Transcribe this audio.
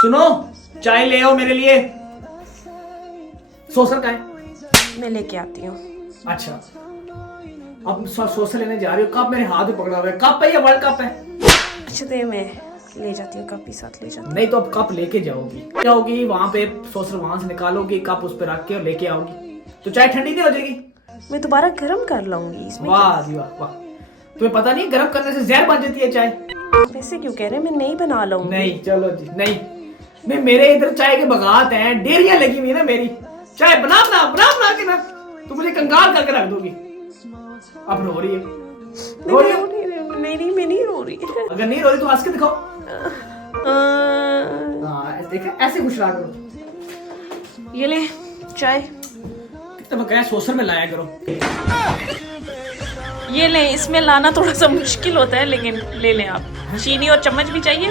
सुनो, चाय ले आओ मेरे लिए। सोसर का है? मैं लेके आती हूँ। अच्छा, अब सोसर लेने जा रही हो? कप मेरे हाथ में पकड़ा हुआ है। कप है या वर्ल्ड कप है? अच्छा दे, मैं ले जाती हूँ, कप ही साथ ले जाती हूँ। नहीं तो अब कप लेके जाओगी वहां पे, सोसर वहां से निकालोगी, कप उस पर रख के और लेके आओगी, तो चाय ठंडी नहीं हो जाएगी? मैं दोबारा गर्म कर लाऊंगी इसमें। वाह जी वाह वाह, तुम्हें पता नहीं गर्म करने से जहर बन जाती है चाय? आप ऐसे क्यों कह रहे हैं? मैं नहीं बना लाऊंगी। नहीं चलो जी, नहीं मैं, मेरे इधर चाय के बगात हैं, डेरियां लगी हुई है ना मेरी। चाय बना के ना तो मुझे कंगाल करके रख दोगी। अब रो रही है? रो रही हो? नहीं, मैं नहीं रो रही। अगर नहीं रो रही तो हंस के दिखाओ। हाँ देखा, ऐसे खुश रहा करो। ये ले चाय। कितना बकाया सोसर में लाया करो। ये ले, इसमें लाना थोड़ा सा मुश्किल होता है, लेकिन ले लें आप। चीनी और चम्मच भी चाहिए?